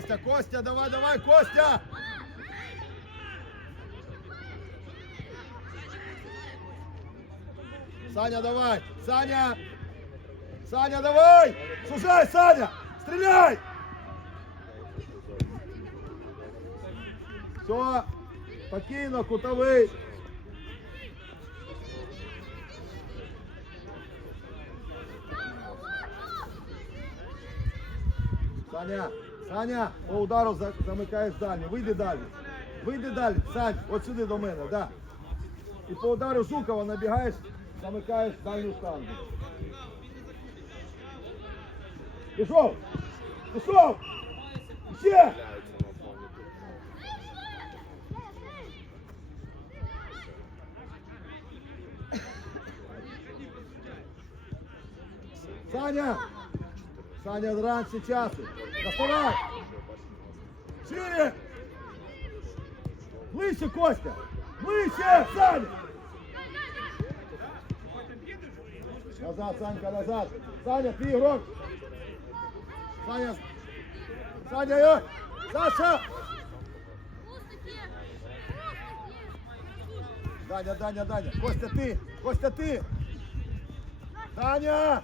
Костя, Костя, давай, давай, Костя! Саня, давай! Саня! Саня, давай! Сужай, Саня! Стреляй! Все, спокійно, кутовий. Саня, Саня, по удару за- замикаєш дальній. Вийди далі. Вийди далі. Сань, от сюди до мене, да. І по удару Жукова набігаєш, замикаєш дальню штангу. Пішов! Пішов! Ще! Саня! Саня, раньше часу. Доставай! Шире! Ближче, Костя! Ближче, Саня! Назад, Санька, назад! Саня, ты игрок! Саня! Саня, э! Саша! Даня, Даня, Даня! Костя, ты! Костя, ты! Даня!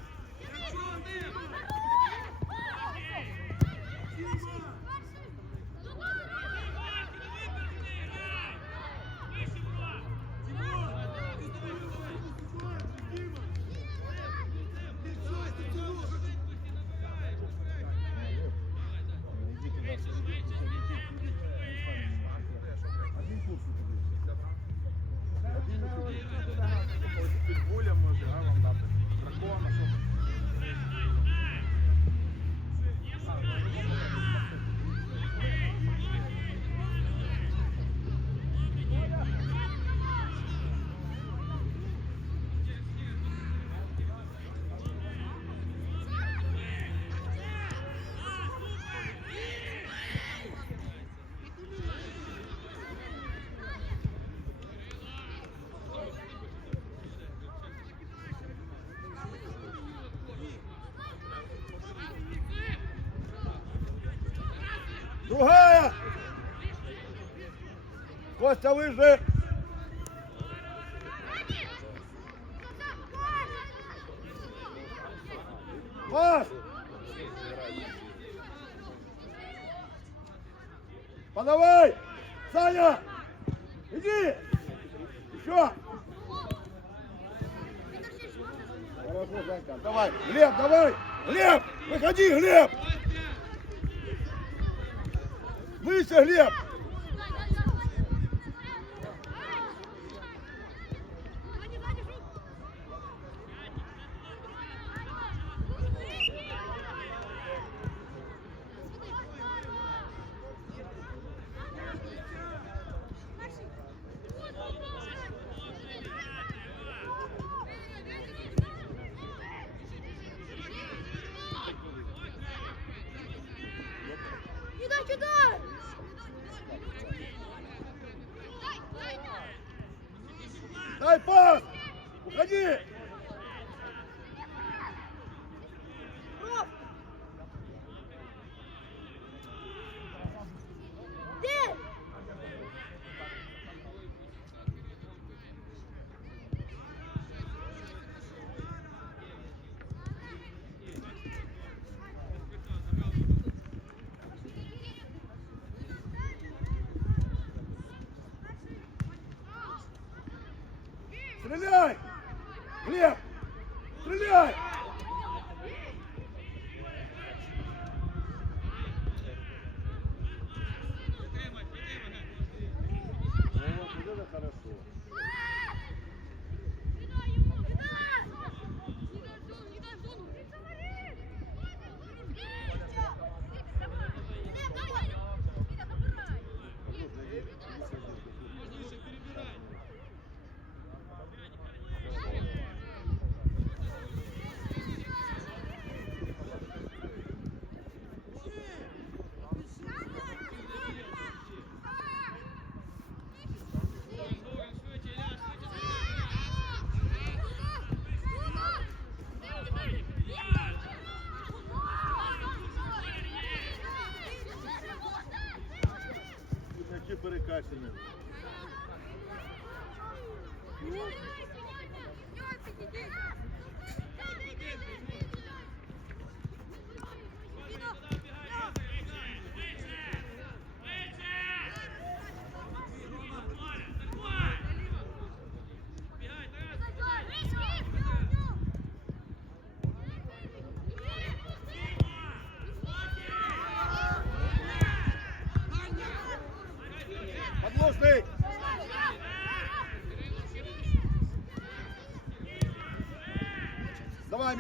Костя, выше! Пас! Подавай! Саня! Иди! Еще! Хорошо, Санька. Давай! Глеб, давай! Глеб! Выходи, Глеб! Выше, Глеб! Кидай, кидай! Дай пас! Уходи!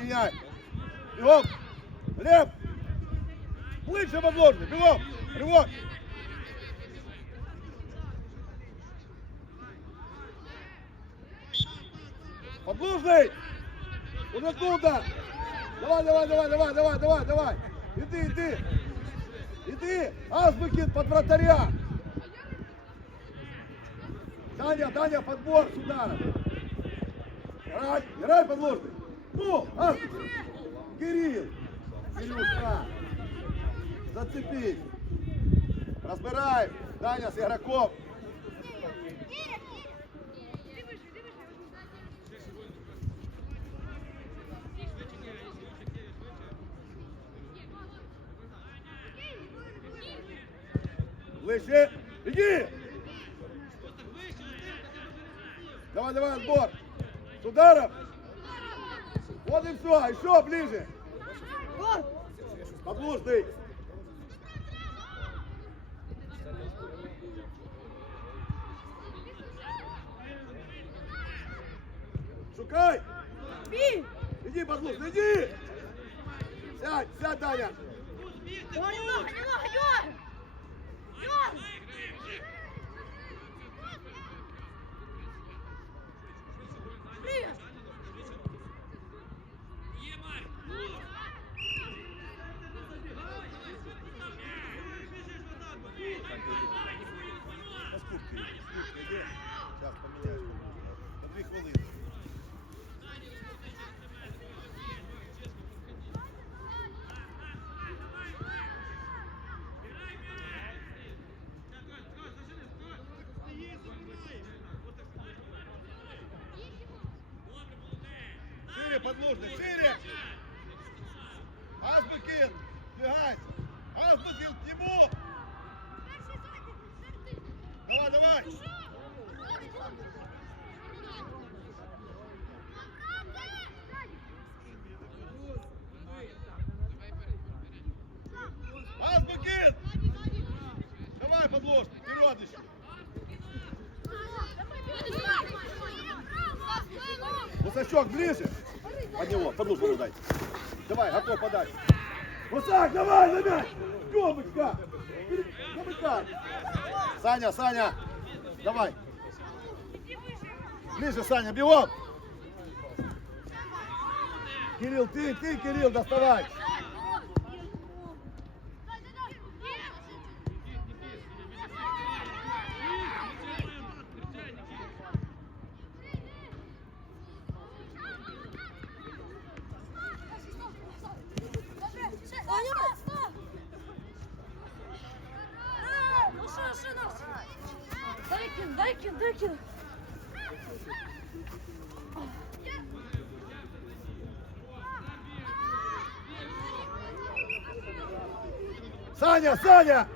Меняй. Бегом. Глеб. Ближе подложный. Бегом. Рывок. Подложный. Вот оттуда. Давай, давай, давай, давай, давай, давай, давай. Иди, иди. Иди. Азбукин под вратаря. Таня, Таня, подбор с ударом. Играй, играй подложный. Ну, Азбукин. Кирилл. Кирюшка. Зацепись. Разбираем. Таня с игроком. Ближе. Иди. Давай, давай, отбор. С ударом. Вот и все. Еще ближе. Гол! Подложный. Шукай. Бій! Иди, подложный, иди. Сядь, сядь, Таня. Немного, немного, Йор! Йор! Привет! На скупки, скупки иди. Сейчас поменяешь. На две хвилини. Шире подложный, шире! Азбукин, двигайся! Азбукин к нему! Давай, давай! Азбукин! Давай, подложный, вперед еще! Высочок, ближе! Под него, подложку дай. Давай, готов подать. Высак, давай, на мяч! Ёбочка! Замыкай! Саня, Саня! Давай! Ближе, Саня, бегом! Кирилл, ты, ты, Кирилл, доставай! Дай кин, дай кин, дай кин. Саня, Саня!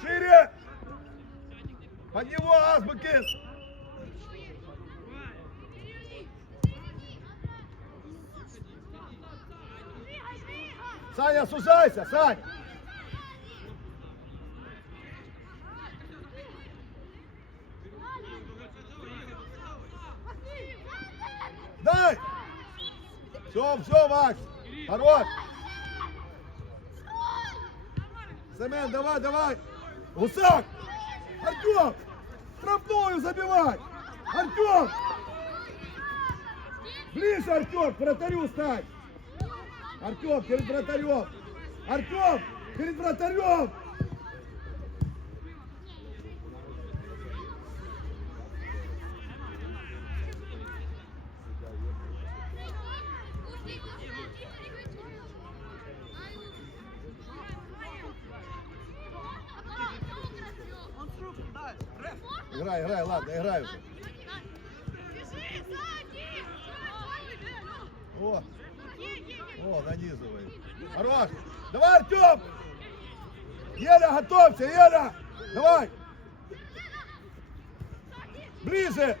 Шире! Под него Азбукин! Саня, сужайся, Сань! Дай! Все, все, Макс! Хорош! Семен, давай, давай! Гусак! Артем! Штрафную забивай! Артем! Ближе, Артем, к вратарю стань! Артем, перед вратарем! Артем, перед вратарем! Играй, играй, ладно, играй уже. О, О, нанизывает. Хорош. Давай, Артем! Еля, готовься, Еля! Давай! Ближе!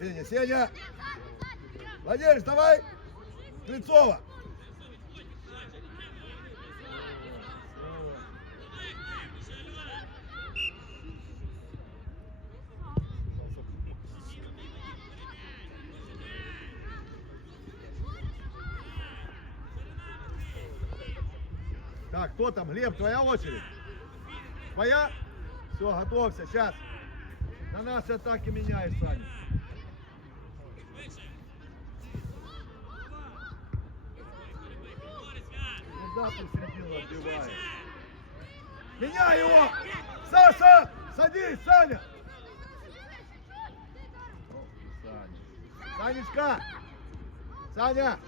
Сеня, Сеня! Владимир, давай! Клецова! Так, кто там? Глеб, твоя очередь. Твоя? Все, готовься, сейчас. На наши атаки меняешь, Саня. Куда ты середину отбиваешь? Меняй его! Саша! Садись, Саня! Саня. Санечка! Саня!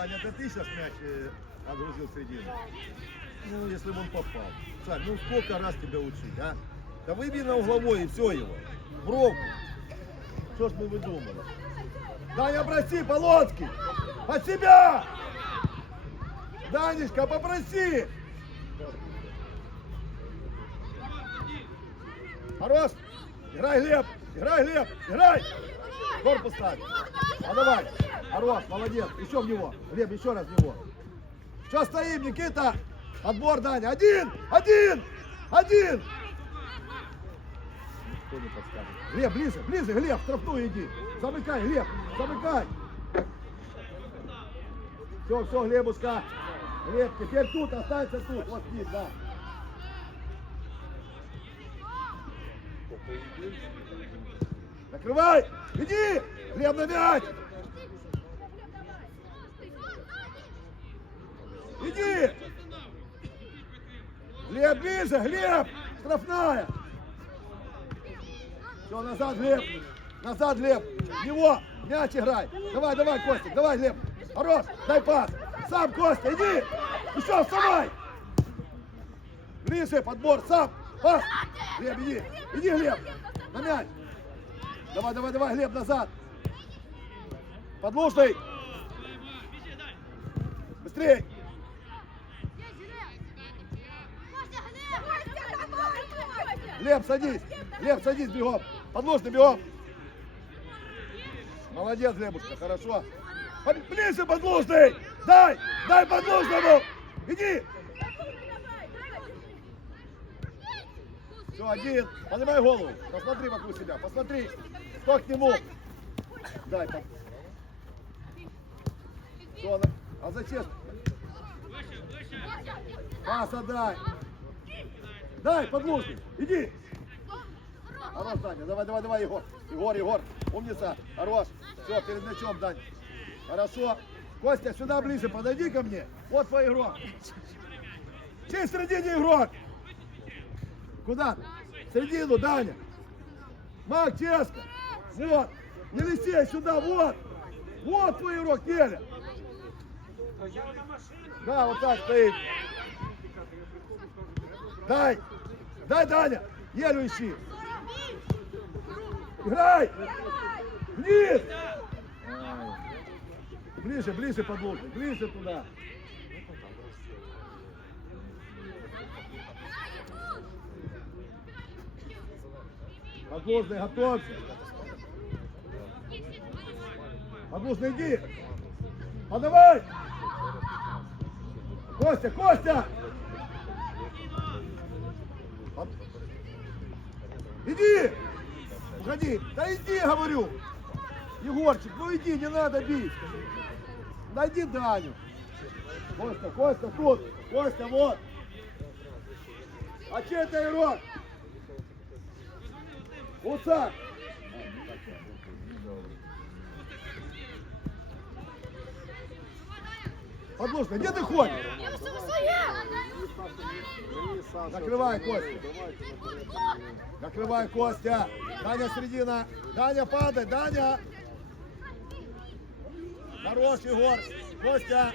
Саня, это ты сейчас мяч э, отгрузил середину? Ну, если бы он попал. Сань, ну сколько раз тебя учить, а? Да выбей на угловой и все его. В бровку. Что ж мы выдумали? Даня, проси, Полонский! От себя! Данечка, попроси! Хорош! Играй, Глеб! Играй, Глеб! Играй! Корпус ставь! А давай! Хорош, молодец! Еще в него! Глеб, еще раз в него! Сейчас стоим, Никита! Отбор, Даня! Один! Один! Один! Никто не подскажет. Глеб, ближе, ближе, Глеб, в штрафную иди. Замыкай, Глеб, замыкай. Все, все, Глебушка. Глеб, теперь тут, останься тут. Вот здесь, да. Накрывай! Иди! Глеб на мяч! Иди! Глеб, ближе! Глеб! Штрафная! Все, назад, Глеб! Назад, Глеб! В Него! Мяч играй! Давай, давай, Костик, давай, Глеб! Хорош! Дай пас! Сам, Костя, иди! Еще, вставай! Ближе, подбор, сам! Пас! Глеб, иди! Иди, Глеб! На мяч! Давай, давай, давай, Глеб, назад! Подлужный! Быстрей! Глеб, садись! Глеб, садись, бегом! Подложный, бегом! Молодец, Глебушка, хорошо. Ближе, подложный! Дай! Дай подложному! Иди! Все, один. Поднимай голову. Посмотри вокруг себя. Посмотри. Кто к нему? Дай. На- а зачем? Пас отдай. Дай, подложный. Иди. Хорош, Даня. Давай, давай, давай, Егор. Егор, Егор. Умница. Хорош. Все, перед мячом, Дань. Хорошо. Костя, сюда ближе, подойди ко мне. Вот твой игрок. Чей середине игрок? Куда? В середину, Даня. Мак, честно. Вот. Елисей, сюда, вот. Вот твой игрок, Еля. Да, вот так стоит. Дай. Дай, Даня. Елю ищи. Играй! Вниз! Ближе, ближе подложи, ближе туда. Подложный, готовься. Подложный, иди. Подавай! Костя, Костя! Иди! Уходи! Да иди, говорю! Егорчик, ну иди, не надо бить! Найди Даню! Костя, Костя, тут! Костя, вот! А чей это игрок? Уцак! Подложка, где ты ходишь? Закрывай, Костя. Закрывай, Костя. Даня, середина. Даня, падай, Даня. Хорош, Егор. Костя.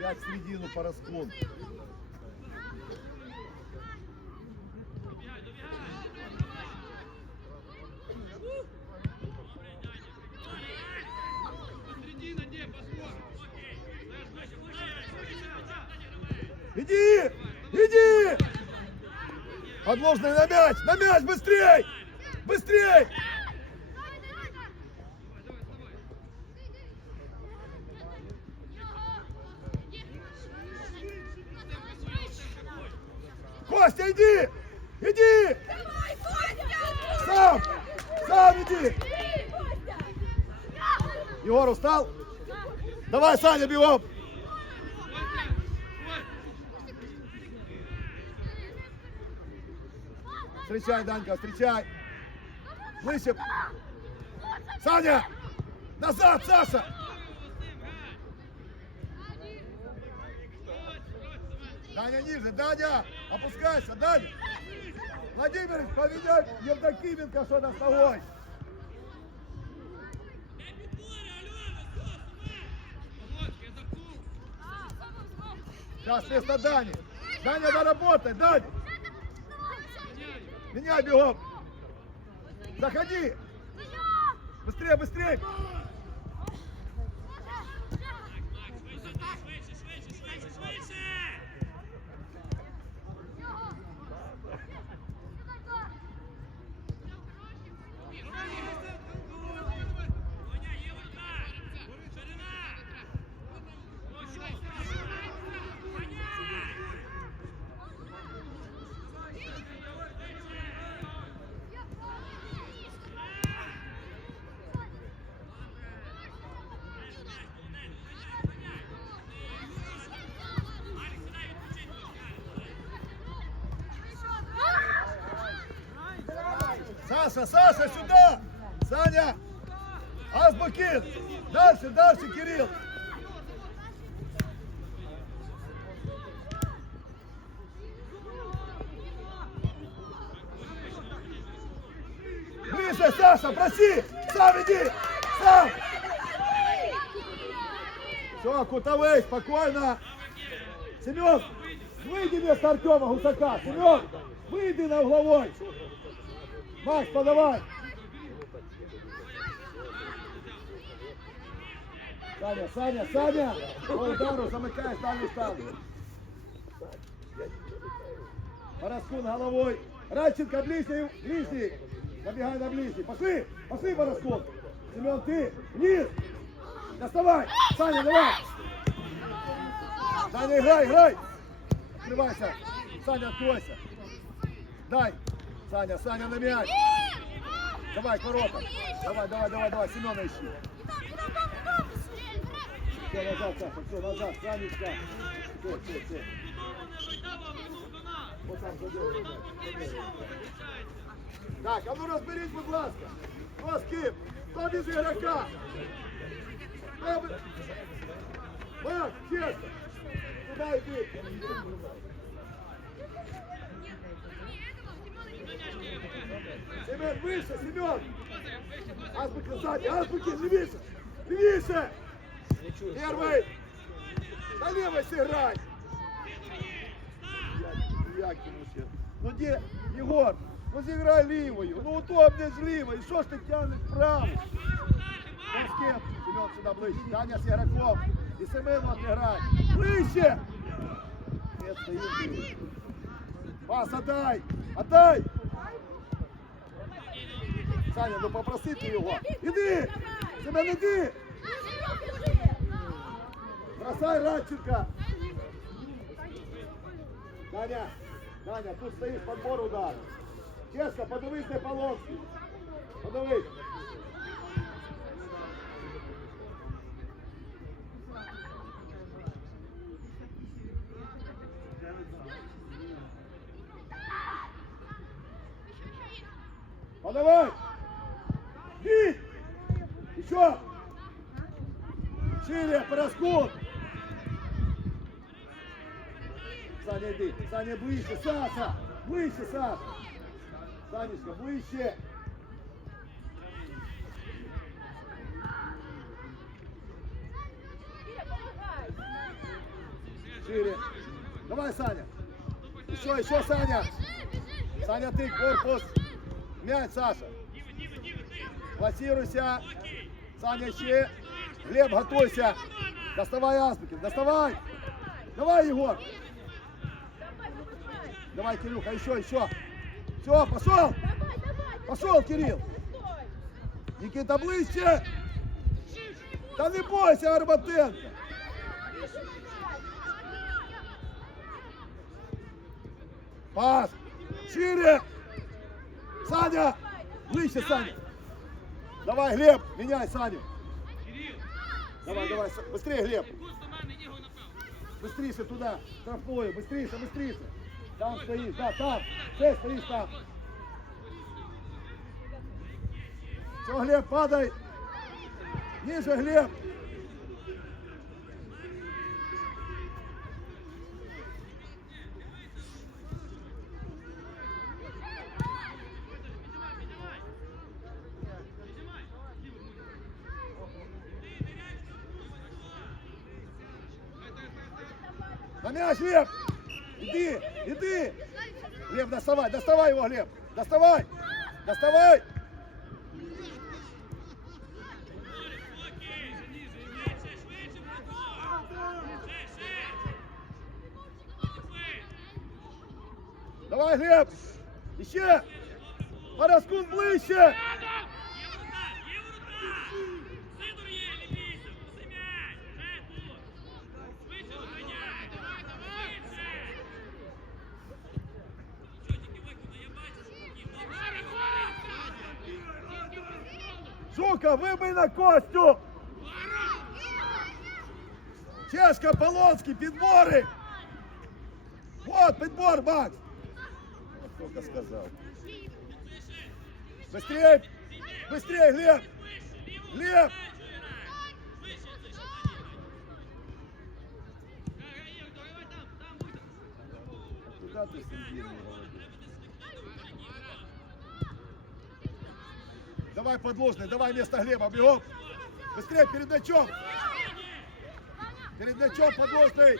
Я в середину по расклону. Подложный на мяч! На мяч! Быстрей! Быстрей! Костя, иди! Иди! Давай, Костя! Сам! Сам иди! Егор устал? Давай, Саня, бегом! Встречай, Данька, встречай! Выше! Саня! Назад, Саша! Даня ниже, Даня! Опускайся, Даня! Владимир, поменяй Евдокименко что-то с ногой! Сейчас вместо Дани! Даня, доработай, Даня! Меняй бегом! Заходи! Быстрее, быстрее! Выше, Саша, проси! Сам иди! Сам! Все, Кутовый, спокойно! Семен, выйди вместо Артема Гусака! Семен, выйди на угловой! Макс, подавай! Саня, Саня, Саня! По удару замыкаешь дальнюю штангу. Параскун головой. Радченко ближний, ближний. Забегай на ближний. Пошли, пошли, Параскун. Семен, ты, вниз. Доставай. Саня, давай. Саня, играй, играй. Открывайся. Саня, откройся. Дай. Саня, Саня на мяч. Давай, к воротам. Давай, давай, давай, давай. Семена ищи. Все, назад, Саша, все, назад. Санечка. Все, все, все. Вот там, задел. Так, а ну розберіть, будь ласка. Хто з ким? Хто без ігрока? Хто без... Марк, чесно. Сюди йди. Семен, выше, Семен! Азбука сзади, Азбуки, левише! Левише! Первый! На левой сыграй! Як йому ще? Ну де, Єгор, ну зіграй лівою, ну удобно ж лівою, що ж ти тягнеш вправо? Ну з ким? Семен сюди ближче, Даня з ігроком, і Семену отіграй, ближче! Нет, стоїть. Пас, отдай, отдай! Саня, ну попроси ти його. Іди! Семен, іди! Бросай Радченко! Даня, Даня, тут стоїш подбор удару. Чесно, подивись на Полонський. Подивись. Подавай! Бить! Еще! Шире, Параскун! Саня, иди. Саня, ближе. Саша! Ближе, Саша! Санечка, выше! Шире. Давай, Саня. Еще, еще, Саня. Саня, ты, корпус. Мяч, Саша. Плассируйся. Саня, еще. Глеб, готовься. Доставай Аспикин, доставай. Давай, Егор. Давай, Кирюха, еще, еще. Все, пошел. Пошел, Кирилл. Никита, ближче. Да не бойся, Арбатенко. Пас. Шире. Саня. Ближче, Саня. Давай, Глеб, меняй Саню. Давай, давай, быстрее, Глеб. Быстрее туда, штрафную, быстрее, быстрее. Там стоишь, да, там. Ты стоишь там. Все, Глеб, падай. Ниже, Глеб. На мяч, Глеб! Иди, иди! Глеб, доставай, доставай его, Глеб! Доставай! Доставай! Давай, Глеб! Еще! Параскун ближче! На Костю! Чешка, Полонський, підбори! Вот, підбор, Макс! Сколько сказал. Быстрее! Быстрее, Глеб! Глеб! Куда ты, Сергей, не молодец? Давай подложный, давай вместо Глеба, бегом! Быстрее, перед мячом! Перед мячом подложный!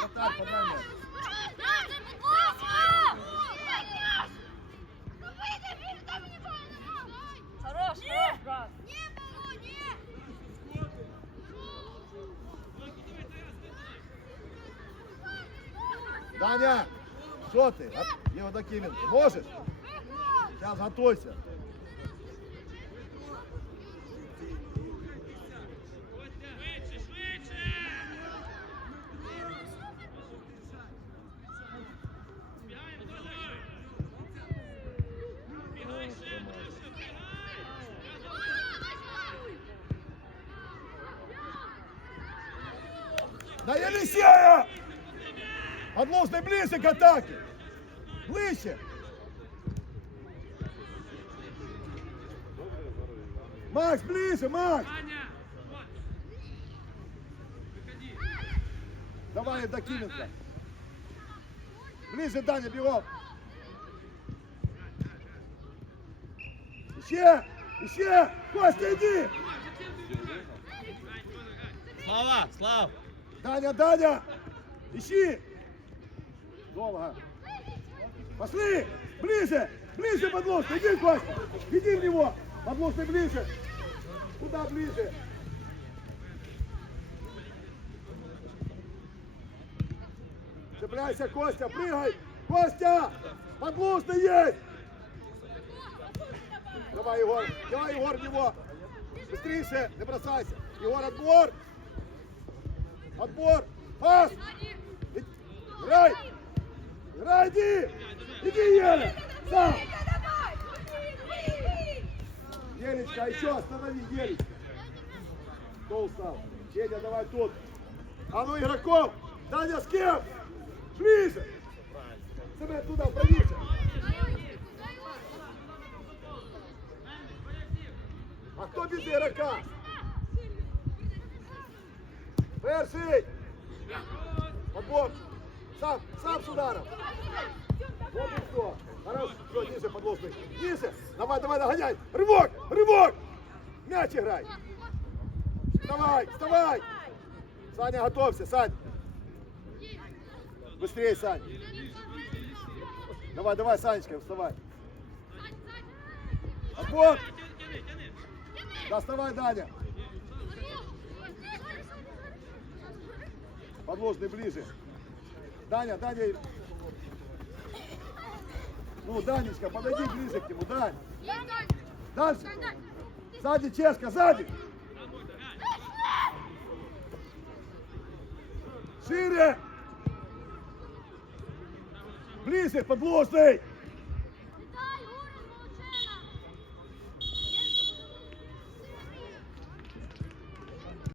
Вратарь, подай мяч. Хорош, хорош, брат. Даня, что ты? Евдокименко, можешь? Сейчас готовься. На Елисея! Подложный ближе к атаке! Ближе! Макс, ближе, Макс! Давай, Евдокименко. Ближе, Даня, бегом. Еще! Еще! Костя, иди! Слава, Слав! Даня, Даня! Ищи! Долго. Пошли! Ближе! Ближе, подложный! Иди, Костя! Иди в него! Подложный ближе! Куда ближе? Цепляйся, Костя, прыгай! Костя! Подложный есть! Давай, Егор! Давай, Егор, в него! Быстрее, не бросайся! Егор, отбор! Отбор! Пас! Играй! Играй, иди! Иди, Еля! Сам! Елечка, еще останови, Елечка! Кто устал? Федя, давай тут! А ну, игроков! Даня, с кем? Ближе! Себе туда, правіше! А хто без игрока? Перший! Отбор! Сам, сам с ударом! Вот и все. Хорошо, все, ниже подложный. Ниже. Давай, давай, догоняй. Рывок, рывок. Мяч играй. Вставай, вставай. Саня, готовься, Сань. Быстрее, Сань. Давай, давай, Санечка, вставай. Обход. Доставай, Даня. Подложный ближе. Даня, Даня. Ну, Данечка, подойди ближе к нему, Дань. Дальше. Сзади, Чешка, сзади. Шире. Ближе, подложный.